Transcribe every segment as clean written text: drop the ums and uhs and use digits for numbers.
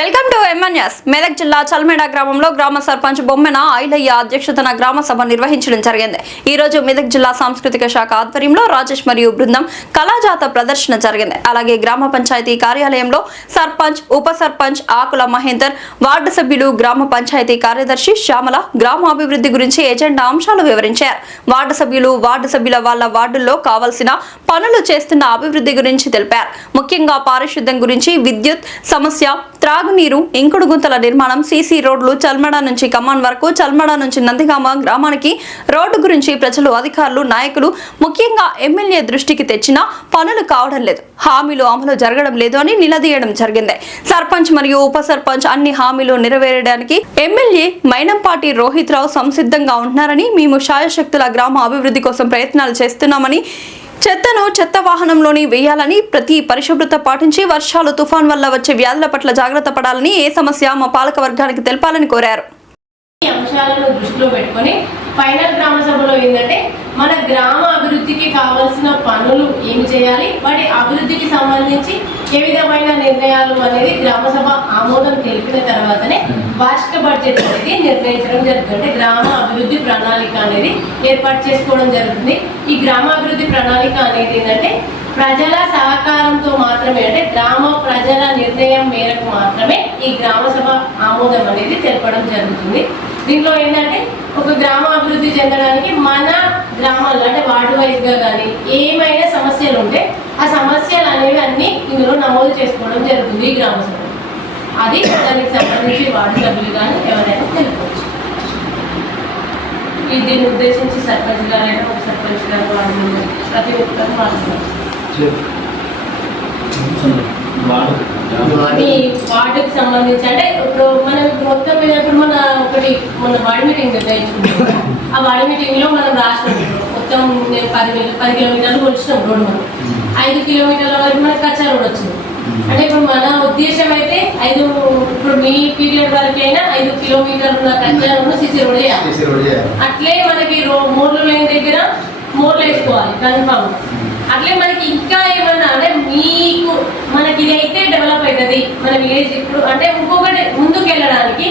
Welcome to MNS. Medak జిల్లా చల్మేడ గ్రామంలో గ్రామ సర్పంచ్ బొమ్మెన ఐలయ్య అధ్యక్షతన గ్రామ సభ నిర్వహించడం జరిగింది. ఈ రోజు మెదక్ జిల్లా సాంస్కృతిక శాఖ ఆధ్వర్యంలో రాజేష్ మరియు బృందం కళాజాత ప్రదర్శన జరిగింది. అలాగే గ్రామ పంచాయతీ కార్యాలయంలో సర్పంచ్, ఉప సర్పంచ్ ఆకుల మహేందర్, వార్డు సభ్యులు, గ్రామ పంచాయతీ కార్యదర్శి శ్యామల గ్రామ అభివృద్ధి గురించి ఎజెండా అంశాలు వివరించారు. వార్డు సభ్యుల వాళ్ళ వార్డుల్లో కావాల్సిన పనులు చేస్తున్న అభివృద్ధి గురించి తెలిపారు. ముఖ్యంగా పారిశుద్ధ్యం గురించి, విద్యుత్ సమస్య, త్రాగునీరు, ఇంకుడు గుంతల నిర్మాణం, సీసీ రోడ్లు, చల్మడ నుంచి కమాన్ వరకు, చల్మడ నుంచి నందిగామ గ్రామానికి రోడ్డు గురించి ప్రజలు, అధికారులు, నాయకులు, ముఖ్యంగా ఎమ్మెల్యే దృష్టికి తెచ్చిన పనులు కావడం లేదు, హామీలు అమలు జరగడం లేదు అని నిలదీయడం జరిగింది. సర్పంచ్ మరియు ఉప సర్పంచ్ అన్ని హామీలు నెరవేరడానికి ఎమ్మెల్యే మైనంపాటి రోహిత్ రావు సంసిద్ధంగా ఉంటున్నారని, మేము శాయశక్తుల గ్రామ అభివృద్ధి కోసం ప్రయత్నాలు చేస్తున్నామని, చెత్తను చెత్త వాహనంలోని వేయాలని, ప్రతి పరిశుభ్రత పాటించి, వర్షాలు, తుఫాన్ వల్ల వచ్చే వ్యాధుల పట్ల జాగ్రత్త పడాలని, ఏ సమస్య మా పాలక వర్గానికి తెలపాలని కోరారు. ఈ అంశాలను దృష్టిలో పెట్టుకొని ఫైనల్ గ్రామ సభలో ఏంటంటే మన గ్రామ అభివృద్ధికి కావాల్సిన పనులు ఏమి చేయాలి, వాటి అభివృద్ధికి సంబంధించి ఏ విధమైన నిర్ణయాలు అనేది గ్రామ సభ ఆమోదం తెలిపిన తర్వాతనే వార్షిక బడ్జెట్ అనేది నిర్ణయించడం జరుగుతుంది. గ్రామ అభివృద్ధి ప్రణాళిక అనేది ఏర్పాటు చేసుకోవడం జరుగుతుంది. ఈ గ్రామ అభివృద్ధి ప్రణాళిక అనేది ఏంటంటే ప్రజల సహకారంతో మాత్రమే, అంటే గ్రామ ప్రజల నిర్ణయం మేరకు మాత్రమే ఈ గ్రామ సభ ఆమోదం అనేది తెలపడం జరుగుతుంది. దీంట్లో ఏంటంటే ఒక గ్రామ అభివృద్ధి చెందడానికి మన గ్రామాల్లో అంటే వార్డు వైజ్గా కానీ ఏమైనా సమస్యలు ఉంటే ఆ సమస్యలు అనేవి అన్నీ ఇందులో నమోదు చేసుకోవడం జరుగుతుంది ఈ గ్రామ సభ. అది దానికి సంబంధించి వార్డు సభ్యులు కానీ ఎవరైనా తెలుపవచ్చు. దీన్ని ఉద్దేశించి సర్పంచ్ గారైనా ఒక సర్పంచ్ గారు వార్డు ప్రతి ఒక్కరు మాట్లాడుతున్నారు. మీ వార్డుకి సంబంధించి అంటే ఇప్పుడు మనం మొత్తం మీద ఇప్పుడు మన వార్డు మీటింగ్ నిర్ణయించుకుంటాం. ఆ వార్డు మీటింగ్ లో మనం రాష్ట్రం మొత్తం నేను 10 కిలోమీటర్లు వచ్చినాం రోడ్డు, మనం 5 కిలోమీటర్ల వరకు మనకి కచ్చా రోడ్ వచ్చింది. అంటే ఇప్పుడు మన ఉద్దేశం అయితే ఇప్పుడు మీ పీరియడ్ వరకు అయినా 5 కిలోమీటర్ల కచ్చా రోడ్ సిసి రోడ్ చేయాలి. అట్లే మనకి మోర్లు లేని దగ్గర మోర్లు వేసుకోవాలి కన్ఫామ్. అట్లే మనకి ఇంకా ఏమన్నా అంటే మీకు మనకి ఇది అయితే డెవలప్ అవుతుంది మన విలేజ్ ఇప్పుడు అంటే ఇంకొకటి ముందుకు వెళ్ళడానికి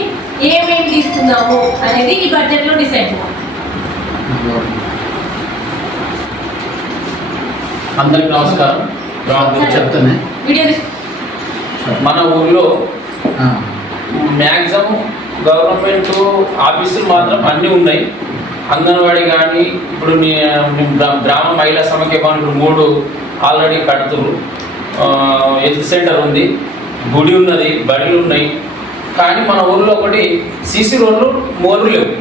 ఏమేమి తీసుకుందాము అనేది ఈ బడ్జెట్ లో డిసైడ్ చేయాలి. అందరికి నమస్కారం. చెప్తానే మన ఊర్లో మ్యాక్సిమం గవర్నమెంట్ ఆఫీసులు మాత్రం అన్నీ ఉన్నాయి. అంగన్వాడీ కానీ ఇప్పుడు గ్రామ మహిళా సమైక్య భవన్ ఇప్పుడు 3 ఆల్రెడీ కడుతున్నారు. హెల్త్ సెంటర్ ఉంది, గుడి ఉన్నది, బడులు ఉన్నాయి. కానీ మన ఊర్లో ఒకటి సీసీ రోడ్లు, మోర్లు లేవు.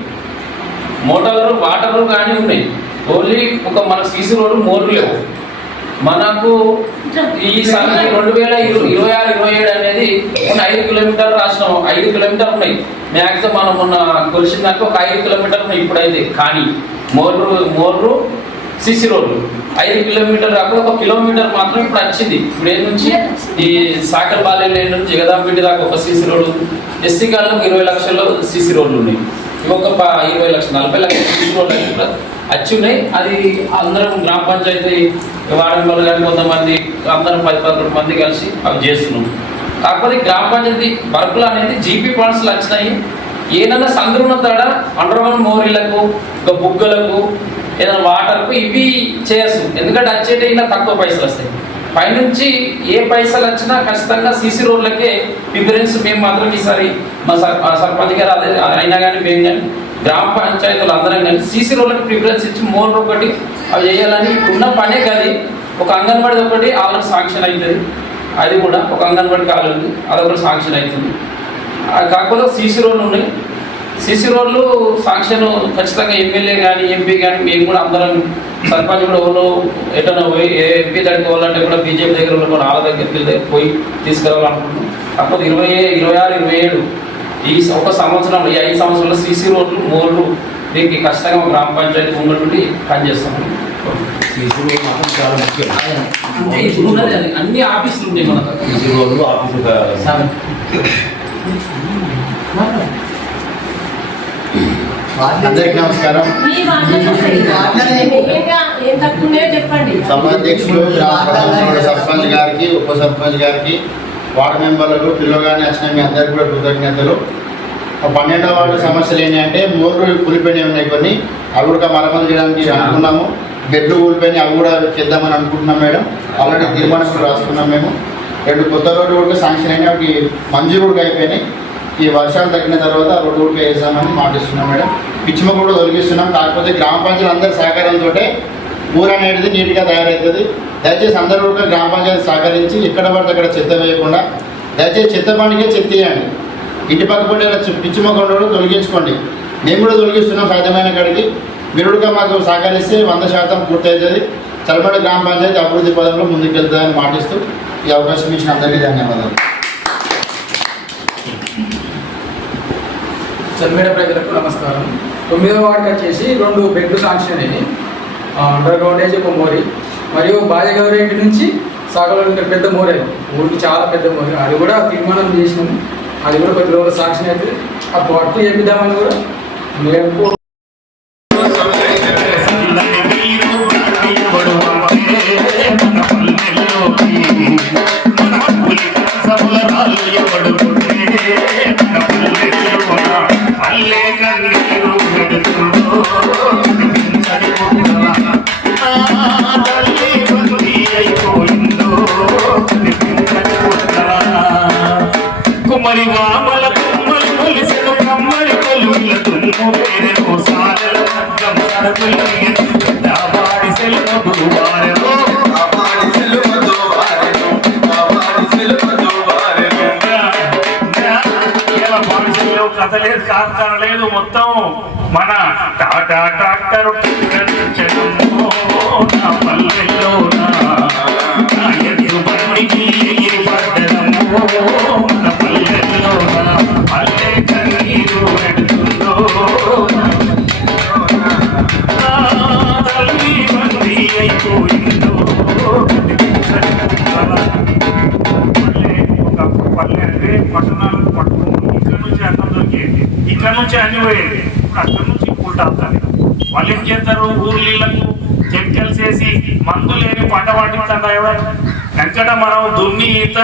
మోటార్లు, వాటర్లు కానీ ఉన్నాయి. ఓన్లీ మన సీసీ రోడ్లు, మోర్లు లేవు. మనకు ఈ 2026-27 అనేది 5 కిలోమీటర్లు రాష్ట్రం 5 కిలోమీటర్లు ఉన్నాయి. మ్యాక్సిమం మనం మొన్న కొలిసిన దాకా ఒక 5 కిలోమీటర్లు ఉన్నాయి ఇప్పుడైతే. కానీ మోర్లు సిసి రోడ్లు 5 కిలోమీటర్లు కాకుండా 1 కిలోమీటర్ మాత్రం ఇప్పుడు వచ్చింది. ఇప్పుడు ఏం నుంచి ఈ సాకర్ బాలే నుంచి జగదాంపేట దాకా ఒక సిసి రోడ్డు, ఎస్సీ కాలంలో 20 లక్షల సిసి రోడ్లు ఉన్నాయి. ఇంకొక 20 లక్షలు 40 లక్షల సిసి రోడ్లు వచ్చి ఉన్నాయి. అది అందరం గ్రామ పంచాయతీ వార్డు మెంబర్లు కానీ కొంతమంది అందరం 10-11 మంది కలిసి అవి చేస్తున్నాం. కాకపోతే గ్రామ పంచాయతీ వర్కులు అనేది జీపీ ఫండ్స్లు వచ్చినాయి. ఏదైనా సందులున్న తడ అండర్గ్రౌండ్ మోరీలకు, ఇంకా బుగ్గలకు, ఏదైనా వాటర్కు ఇవి చేయొచ్చు. ఎందుకంటే వచ్చేటి ఇలా తక్కువ పైసలు వస్తాయి. పైనుంచి ఏ పైసలు వచ్చినా ఖచ్చితంగా సీసీ రోడ్లకే ప్రిఫరెన్స్. మేము మాత్రం ఈసారి మా సర్పంచ్ గారు అదే అయినా కానీ మేము కానీ గ్రామ పంచాయతీలు అందరం కానీ సీసీ రోడ్లకు ప్రిఫరెన్స్ ఇచ్చి మోటార్ ఒకటి అవి చేయాలని ఉన్న పనే కాదు. ఒక అంగన్వాడీ ఒకటి ఆల్రెడీ శాంక్షన్ అవుతుంది. అది కూడా ఒక అంగన్వాడీ కాలు ఉంది, అదొకటి శాంక్షన్ అవుతుంది. కాకపోతే సీసీ రోడ్లు ఉన్నాయి. సీసీ రోడ్లు శాంక్షన్ ఖచ్చితంగా ఎమ్మెల్యే కానీ ఎంపీ కానీ మేము కూడా అందరం సర్పంచ్ కూడా వాళ్ళు ఎటన్నా పోయి ఎంపీ దగ్గరికి పోవాలంటే కూడా బీజేపీ దగ్గర కూడా వాళ్ళ దగ్గరికి పోయి తీసుకురావాలనుకుంటున్నాం. కాకపోతే 26-27 ఈ ఒక సంవత్సరం ఈ 5 సంవత్సరాల్లో సీసీ రోడ్లు, మోర్లు దీనికి ఖచ్చితంగా గ్రామ పంచాయతీ ముందు పనిచేస్తాం. అన్ని ఆఫీసులు ఉన్నాయి మనకు. అందరికి నమస్కారం. సభాధ్యక్షులు, సర్పంచ్ గారికి, ఉప సర్పంచ్ గారికి, వార్డు మెంబర్లకు పిల్లగానే వచ్చిన మీ అందరికీ కూడా కృతజ్ఞతలు. 12వ వార్డు సమస్యలు ఏంటి అంటే మోర్లు కూలిపోయినాయి ఉన్నాయి కొన్ని, అవి కూడా మరమ్మతు చేయడానికి అనుకున్నాము. బెడ్లు కూలిపోయినాయి, అవి కూడా చేద్దామని అనుకుంటున్నాం మేడం. ఆల్రెడీ తీర్మానం కూడా రాసుకున్నాం మేము. 2 కొత్త రోడ్లు కూడా శాంక్షన్ అయినాయి, అవి మంజూరు కూడా అయిపోయినాయి. ఈ వర్షాలు తగ్గిన తర్వాత రోడ్డు కూడా వేసామని మాటిస్తున్నాం మేడం. పిచ్చిమ కూడా తొలగిస్తున్నాం. కాకపోతే గ్రామ పంచాయతీ అందరి సహకారంతో ఊరు అనేది నీట్గా తయారవుతుంది. దయచేసి అందరూ కూడా గ్రామ పంచాయతీ సహకరించి ఎక్కడ పడితే అక్కడ చెత్త వేయకుండా దయచేసి చెత్త పనికే చెత్త వేయండి. ఇంటి పక్క పడి పిచ్చి మొక్కలు కూడా తొలగించుకోండి. మేము కూడా తొలగిస్తున్నాం సాధ్యమైన కాడికి. మీరు కూడా మాకు సహకరిస్తే 100% పూర్తవుతుంది. చల్మడ గ్రామ పంచాయతీ అభివృద్ధి పదంలో ముందుకెళ్తుందని మాటిస్తూ ఈ అవకాశం ఇచ్చిన అందరికీ ధన్యవాదాలు. చల్మేడ ప్రజలకు నమస్కారం. 9వ వార్డుకి వచ్చేసి 2 బెడ్లు శాంక్షన్ అయ్యి అండర్ గ్రౌండేజ్ ఒక మోరీ మరియు బాజగౌరి ఇంటి నుంచి సాగలో పెద్ద మోరీ, ఊరికి చాలా పెద్ద మోరీ, అది కూడా తీర్మానం చేసినాము. అది కూడా కొద్ది రోజులు శాంక్షన్ అయితే ఆ వర్క్ చేపిద్దామని కూడా మేము కుమరి వామల కుమ్మలి కొలిసెను కమ్మరి కొలుల తుమ్ము పేరెను సారల మగ్గం సరకులయ్య దావాడి సెలవు వారెను దావాడి సెలవు వారెను దావాడి సెలవు వారెను ఎలా పాడిసెల్లో కథలేదు కార్ఖాన లేదు. మొత్తం మన టాటా ట్రాక్టర్ నా పల్లెల్లో నా ఎదురు బండికి పడ్డదమ్మో నా పల్లెల్లో నా పల్లె కన్నీరు పెడుతుందో తల్లి బండి అయిపోయిందో. ఒకప్పుడు పల్లె అంటే పట్టణాలకు పట్టుకోండి, ఇక్కడ నుంచి అన్నం దొరికేది, ఇక్కడ నుంచి అన్ని పోయేది. అక్కడ నుంచి ఉల్టావుతుంది. వాళ్ళు ఏం చేస్తారు, ఊర్లీళ్లకు కెమికల్స్ వేసి మందు లేని పంట పండిస్తారా ఎవరు? వెంకట మనం దున్ని ఈత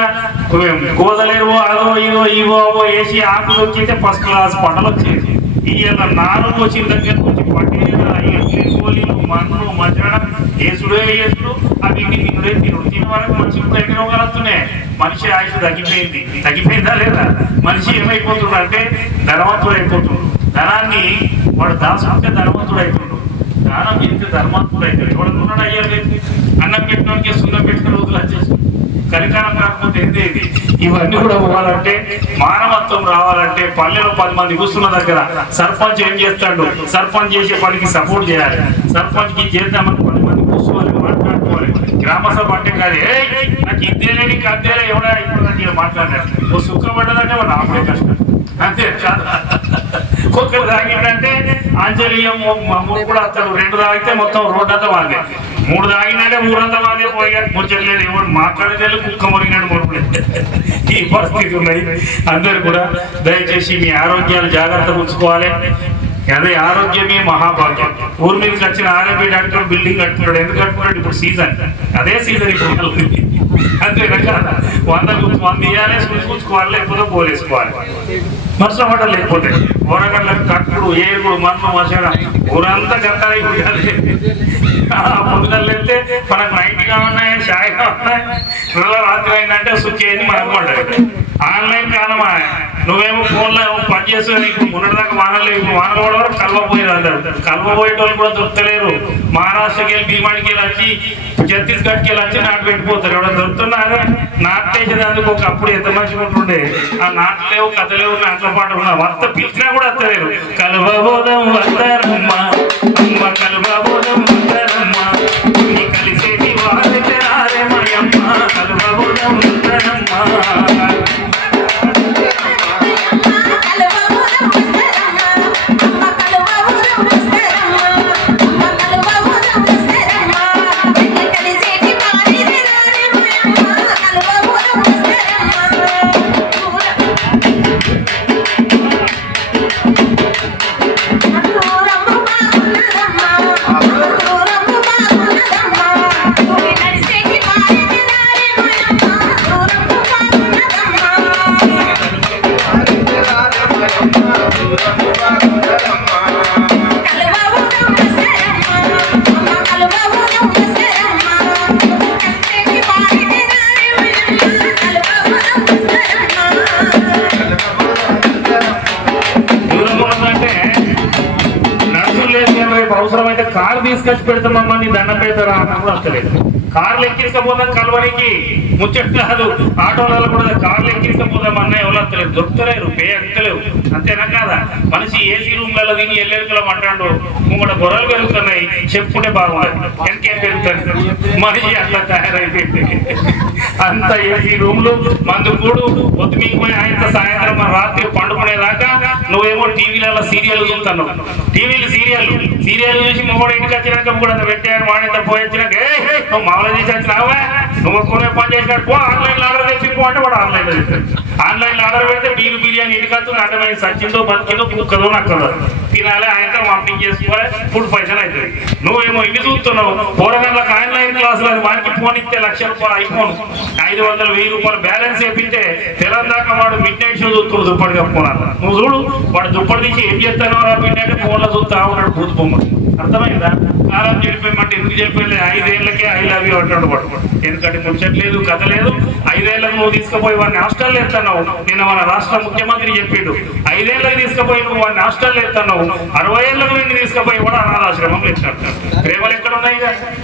గోదలేరువో అదో ఇదో ఇవో అవో వేసి ఆకు దొక్కితే ఫస్ట్ క్లాస్ పంటలు వచ్చేది. ఇవాళ నాలుగు వచ్చిన దగ్గర నుంచి పట్టేలు మన్ను మధ్యాహ్నం వేసుడే వేసుడు, అవి తినుడే తినుడు. తిన వరకు మనిషి ఇప్పుడు ఎన్ని రోగాలు వస్తున్నాయి. మనిషి ఆయుష్ తగ్గిపోయిందా లేదా? మనిషి ఏమైపోతుండ అంటే ధనవంతుడు అయిపోతుండు. ధనాన్ని వాడు దాచుకుంటే ధనవంతుడు అయిపోతుండు. దానం చేస్తే ధర్మాత్ముడు అవుతాడు. ఎవడనుకున్నాడు అయ్యారు అన్నం పెట్టినోడికి సున్నం పెట్టిన రోజులు వచ్చేసి కలికాలం కాకపోతే ఏంటి? ఇవన్నీ కూడా పోవాలంటే మానవత్వం రావాలంటే పల్లెలో 10 మంది కూర్చున్న దగ్గర సర్పంచ్ ఏం చేస్తాడు? సర్పంచ్ చేసే పనికి సపోర్ట్ చేయాలి. సర్పంచ్కి చేద్దామని 10 మంది కూర్చోవాలి, మాట్లాడుకోవాలి. గ్రామ సభ అంటే కాదు నాకు ఇద్దేలే నీకు అద్దేలే ఎవడా ఇప్పుడు నాకు మాట్లాడారు. ఓ సుఖపడ్డదంటే వాడు ఆపడే కష్టం, అంతే కాదు. ఒక్కరు తాగిందంటే ఆంజనేయం కూడా వస్తాడు. 2 తాగితే మొత్తం రోడ్డంతా వాదే. 3 తాగినంటే ఊరంతా వాదే. పోయి ముచ్చట్లేదు, ఎవరు మాట్లాడేది కుక్క మొరిగినట్టు మొరపలేదు. ఈ పరిస్థితి ఉన్నాయి. అందరు కూడా దయచేసి మీ ఆరోగ్యాలు జాగ్రత్తగా ఉంచుకోవాలి. అదే ఆరోగ్యమే మహాభాగ్యం. ఊరి మీదకి వచ్చిన ఆరోగ్య డాక్టర్ బిల్డింగ్ కట్టుకున్నాడు. ఎందుకు కట్టుకున్నాడు? ఇప్పుడు సీజన్, అదే సీజన్ ఇప్పుడు. అంతేనా కదా? 100 ఇవ్వాలి, చూసుకోవాలి, లేకపోతే పోలేసుకోవాలి. మనుషుల మాట లేకపోతే ఊరగడ్లకు కట్టుడు, ఏరుగుడు, మన్ను మసడ ఊరంతా గంటాలి. పొద్దుగలు వెళ్తే మనకు నైట్గా ఉన్నాయి, షాయిగా ఉన్నాయి. రాత్రి అయిందంటే సుఖి అని మనకు ఉంటుంది. ఆన్లైన్ కాలమా? నువ్వేమో ఫోన్లో పని చేస్తే నీకు మొన్నటిదాకా వానలు, ఇప్పుడు వానలు కూడా వరకు కలవపోయేది అందరు. కలవపోయేటోళ్ళు కూడా దొరుకుతలేరు. మహారాష్ట్రకి వెళ్ళి, భీమాడికి వెళ్ళి వచ్చి, ఛత్తీస్గఢ్కి వెళ్ళి వచ్చి నాటు పెట్టిపోతారు. ఎవరైనా దొరుకుతున్నారు? నాటేసేందుకు ఒకప్పుడు ఎంత మంచిగా ఉంటుండే. ఆ నాటు లేవు, కథ లేవు, నాట్ల పాట ఉన్నా వస్త పిలిచినా కూడా వస్తలేరు. కలువబోధం వస్తారమ్మ అమ్మ, కలువబోధం వస్తారమ్మ, కలిసేది వారైతే రారేమయ్యమ్మ, కలువబోధం వస్తారమ్మ. Thank you. తీసుకొచ్చి పెడతామమ్మా నీ దండం పెడతారా అన్న కూడా వస్తలేదు. కార్లు ఎక్కించకపోతాం కలవడానికి ముచ్చట కాదు, ఆటోలలో కూడా కార్లు ఎక్కించకపోతాం అన్న ఎవరు వస్తలేదు, దొరుకుతలేరు, పే ఎక్కలేవు. అంతేనా కాదా? మనిషి ఏసీ రూమ్లలో తిని ఎల్లెరుకలో అంటాడు, ముంగడ గొర్రెలు పెరుగుతున్నాయి చెప్పుకుంటే బాగుండదు, ఎంకేం పెరుగుతుంది. మనిషి అట్లా తయారైపోయింది. అంత ఏసీ రూమ్లు మందు కూడు పొద్దుమీకపోయి ఆయన సాయంత్రం రాత్రి పండుకునేదాకా నువ్వేమో టీవీలలో సీరియల్ చూస్తున్నావు. సీరియల్ చూసి మొగడు ఇంటికి వచ్చినాక కూడా పెట్టాను వాడితో పోయొచ్చినాక నువ్వు మామూలు చేసి వచ్చినావా, నువ్వు కొనే పని చేసినట్టు పో, ఆన్లైన్లో ఆర్డర్ తెచ్చిపో అంటే వాడు ఆన్లైన్లో తెచ్చాడు. ఆన్లైన్లో ఆర్డర్ పెడితే టీవీ బిర్యానీ ఇంటికి వస్తుంది, అడ్డమైన సచ్చిందో బతికిందో కుక్కదో నక్కదో తినాలి, ఆయనతో వామిటింగ్ చేసుకోవాలి, ఫుడ్ పైసలు అవుతుంది. నువ్వేమో ఇవి చూస్తున్నావు. పూర్వగంటలకు ఆన్లైన్ క్లాసులు అది వారికి ఫోన్ ఇస్తే ₹1,00,000 ఐఫోన్ 500, 1000 రూపాయలు బ్యాలెన్స్ వేపిస్తే తెలంగాణ వాడు మిడ్ నైట్ షో చూస్తున్నాడు దుప్పటి కప్పుకున్నాను. నువ్వు చూడు వాడు దుప్పటి తీసి ఏం చేస్తానో మిడ్ నైట్ ఫోన్లో చూస్తా ఉన్నాడు బూత్ బొమ్మ. అర్థమైందా? కాలం చెడిపోయమంటే ఎందుకు చెప్పలేదు? 5 ఏళ్ళకే ఐ లవ్ యూ అంటాడు వాడు. ఎందుకంటే ముచ్చట్లేదు, కథ లేదు. 5 ఏళ్ళకు నువ్వు తీసుకుపోయి వాడిని హాస్టల్లో ఎత్తున్నావు. నిన్న మన రాష్ట్ర ముఖ్యమంత్రి చెప్పిండు, 5 ఏళ్ళకి తీసుకుపోయి నువ్వు వాడిని హాస్టల్లో ఎత్తున్నావు, 60 ఏళ్ళకు నిన్ను తీసుకుపోయి కూడా అనాథాశ్రమంలో ఎత్తాడు. ప్రేమలు ఎక్కడ ఉన్నాయి?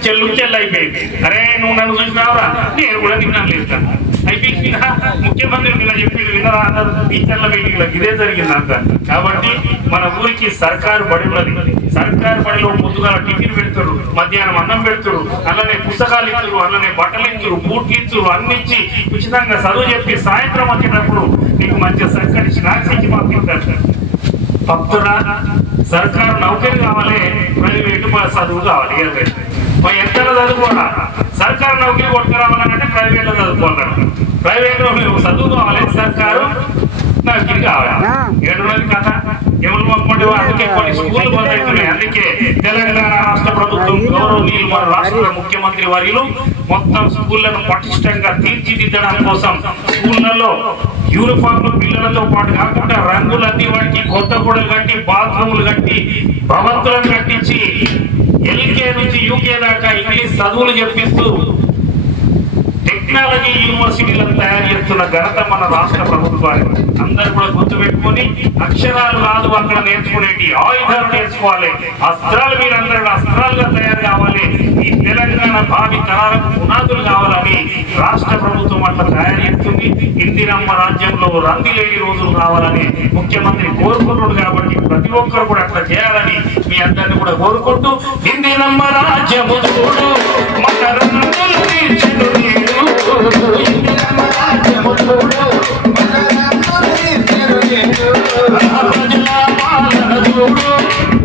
చెల్లు అయిపోయింది. అరే నువ్వు నన్ను చూసినావురా, నేను కూడా నిన్ను ఎత్తాను అయిపోయింది. ముఖ్యమంత్రి నిన్న చెప్పిండు, వినరా అన్నారు టీచర్ల మీటింగ్లకు. ఇదే జరిగింది అంత. కాబట్టి మన ఊరికి సర్కారు బడి ఉన్నది. సర్కారు బడిలో పొద్దుగా టిఫిన్ పెడతారు, మధ్యాహ్నం అన్నం పెడతారు, అలానే పుస్తకాలు ఇస్తారు, అలానే బట్టలు ఇస్తారు, బూట్లు ఇస్తారు, అన్ని ఇచ్చి ఉచితంగా చదువు చెప్పి సాయంత్రం వచ్చేటప్పుడు నీకు మంచి చక్కటి స్నాక్స్ ఇచ్చి పంపిస్తారు. భక్తుడా, సర్కారు నౌకరీ కావాలి, ప్రైవేటు చదువు కావాలి. ఎంత చదువుకోవాలా? సర్కారు నౌకరీ కొట్టుకురావాలంటే ప్రైవేట్లో చదువుకోవాలి. ప్రైవేట్లో చదువు కావాలి, సర్కారు నౌకరీ కావాలి. ఏడున్నది కథ. ఎవరు పంపండి? అందుకే కొన్ని స్కూళ్ళు బంద్ అవుతున్నాయి. అందుకే తెలంగాణ రాష్ట్ర ప్రభుత్వం గౌరవనీయులు మన రాష్ట్ర ముఖ్యమంత్రి వర్యులు మొత్తం స్కూళ్లను పటిష్టంగా తీర్చిదిద్దడం కోసం స్కూళ్లలో యూనిఫామ్లు పిల్లలతో పాటు కాకుండా రంగులు అన్ని వాటికి కొత్త గోడలు కట్టి, బాత్రూములు కట్టి, భవంతులను కట్టించి ఎల్కే నుంచి యూకే దాకా ఇంగ్లీష్ చదువులు చెప్పిస్తూ టెక్నాలజీ యూనివర్సిటీలను తయారు చేస్తున్న ఘనత మన రాష్ట్ర ప్రభుత్వానికి. అందరూ కూడా గుర్తుపెట్టుకొని అక్షరాలు కాదు అక్కడ నేర్చుకునేటి ఆయుధాలు నేర్చుకోవాలి. అస్త్రాలు మీరందరూ అస్త్రాలుగా తయారు కావాలి. ఈ తెలంగాణ భావి తరాలకు పునాదులు కావాలని రాష్ట్ర ప్రభుత్వం అట్లా తయారు చేస్తుంది. ఇందిరమ్మ రాజ్యంలో రంది లేని రోజులు కావాలని ముఖ్యమంత్రి కోరుకుంటున్నాడు. కాబట్టి ప్రతి ఒక్కరు కూడా అట్లా చేయాలని మీ అందరినీ కూడా కోరుకుంటూ, ఇందిరమ్మ రాజ్యము చూడు మన రంగులు తీర్చెను నీరు, ఇందిరమ్మ రాజ్యము చూడు మన రంగులు తీర్చెను నీరు, ప్రజల పాలన చూడు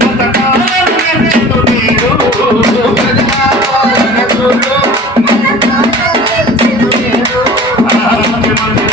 పథకాలను తీర్చెను నీరు, ప్రజల పాలన చూడు పథకాలను తీర్చెను నీరు, ముఖ్యమంత్రి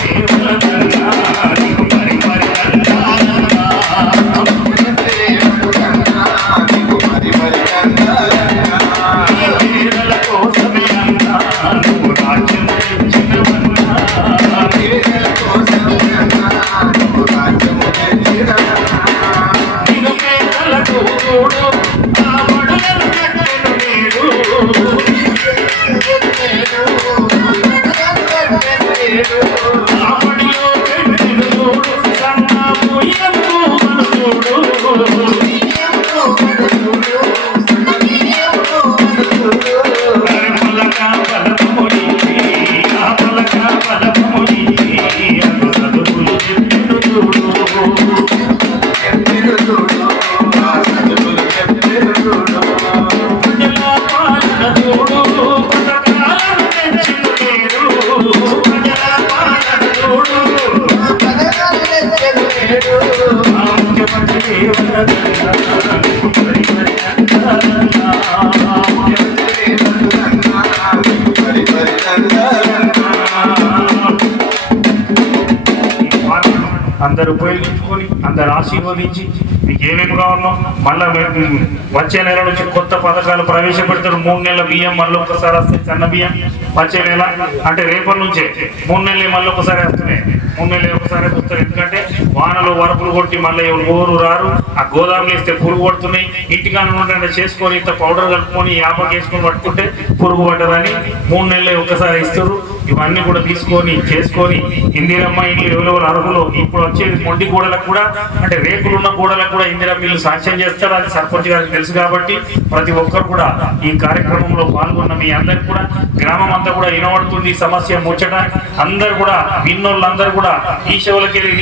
నీకు మరి మరి అందరూ ఉపయోగించుకొని అందరు ఆశీర్వదించి మీకు ఏమేమి కావాలో మళ్ళీ వచ్చే నెల నుంచి కొత్త పథకాలు ప్రవేశపెడతారు. 3 నెలల బియ్యం మళ్ళీ ఒకసారి వస్తాయి, సన్న బియ్యం వచ్చే నెల అంటే రేపటి నుంచే 3 నెలలు మళ్ళీ ఒకసారి వస్తున్నాయి. 3 నెలలు ఒకసారి వస్తారు. ఎందుకంటే వానలో వరపులు కొట్టి మళ్ళీ ఎవరు రారు, ఆ గోదాములు ఇస్తే పురుగు పడుతున్నాయి. ఇంటికాడ చేసుకొని ఇంత పౌడర్ కలుపుకొని యాపకి వేసుకొని పట్టుకుంటే పురుగు పడ్డదని 3 నెలలు ఒకసారి ఇస్తారు. ఇవన్నీ కూడా తీసుకొని చేసుకొని ఇందిరమ్మ ఇల్లు ఎవరెవరు అర్హులు ఇప్పుడు వచ్చేది మొండి గోడలకు కూడా అంటే రేకులున్న గోడలకు కూడా ఇందిరమ్మ ఇల్లు సాక్ష్యం చేస్తారు. అది సర్పంచ్ గారికి తెలుసు కాబట్టి ప్రతి ఒక్కరు కూడా ఈ కార్యక్రమంలో పాల్గొన్న మీ అందరికి కూడా గ్రామం అంతా కూడా వినబడుతుంది సమస్య ముచ్చట. అందరు కూడా విన్నోళ్ళందరూ కూడా ఈ చెవులకెళ్ళి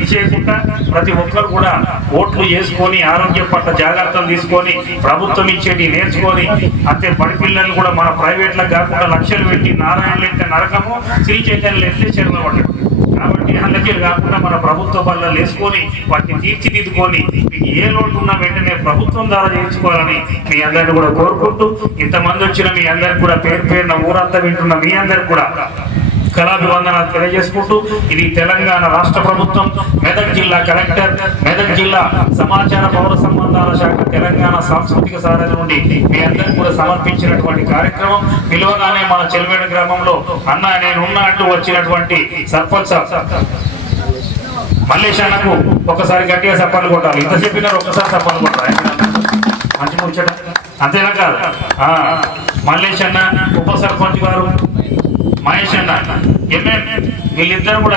తీసేయకుండా ప్రతి ఒక్కరు కూడా ఓట్లు చేసుకొని ఆరోగ్యం పట్ల జాగ్రత్తలు తీసుకొని ప్రభుత్వం ఇచ్చేటి నేర్చుకొని అంతే పడిపిల్లలు కూడా మన ప్రైవేట్లకు కాకుండా లక్షలు పెట్టి నారాయణలు ఎత్తే నరకము, శ్రీ చైతన్యలు ఎత్తే చెరువులు పడ్డాడు. కాబట్టి అందుకే కాకుండా మన ప్రభుత్వ బల్ల వేసుకొని వాటిని తీర్చిదిద్దుకొని మీకు ఏ లోటు ఉన్నా వెంటనే ప్రభుత్వం ద్వారా చేయించుకోవాలని మీ అందరిని కూడా కోరుకుంటూ, ఇంతమంది వచ్చిన మీ అందరికి కూడా పేరు పేరున ఊరంతా వింటున్న మీ అందరికి కూడా కళాభివందనాలు తెలియజేసుకుంటూ, ఇది తెలంగాణ రాష్ట్ర ప్రభుత్వం, మెదక్ జిల్లా కలెక్టర్, మెదక్ జిల్లా సమాచార పౌర సంబంధాల శాఖ, తెలంగాణ సాంస్కృతిక సారథి నుండి మీ అందరికీ కూడా సమర్పించినటువంటి కార్యక్రమం. పిలువగానే మన చెల్మేడ గ్రామంలో అన్న నేనున్నా అంటూ వచ్చినటువంటి సర్పంచ్ మల్లేష్ అన్నకు ఒకసారి గట్టిగా సప్పలు కొట్టాలి. ఇంత చెప్పినారు, ఒకసారి సప్పలు కొట్టాలి. మంచి ముచ్చట అంతేనా కాదు? మల్లేష్ అన్న, ఉప సర్పంచ్ గారు మహేష్ అన్న, వీళ్ళిద్దరు కూడా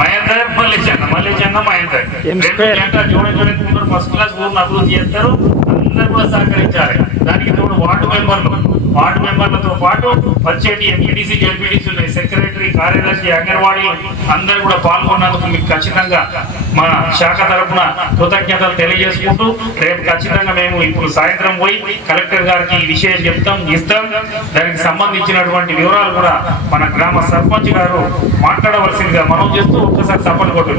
మహేందర్ మల్లేష్ అన్న మహేందర్ జోడి ఫస్ట్ క్లాస్ ఊరిని అభివృద్ధి చేస్తారు. అందరూ కూడా సహకరించాలి. దానికి తోడు వార్డు మెంబర్లతో పాటు వచ్చేటి ఎంపీటీసీ జెడ్పీటీసీ ఉన్నాయి, సెక్రటరీ, కార్యదర్శి, అంగన్వాడీ అందరూ కూడా పాల్గొన్నందుకు మీకు ఖచ్చితంగా మా శాఖ తరఫున కృతజ్ఞతలు తెలియజేసుకుంటూ, రేపు ఖచ్చితంగా మేము ఇప్పుడు సాయంత్రం పోయి కలెక్టర్ గారికి ఈ విషయం ఇస్తాం. దానికి సంబంధించినటువంటి వివరాలు కూడా మన గ్రామ సర్పంచ్ గారు మాట్లాడవలసిందిగా మనం చేస్తూ ఒక్కసారి సఫలు కొట్టు.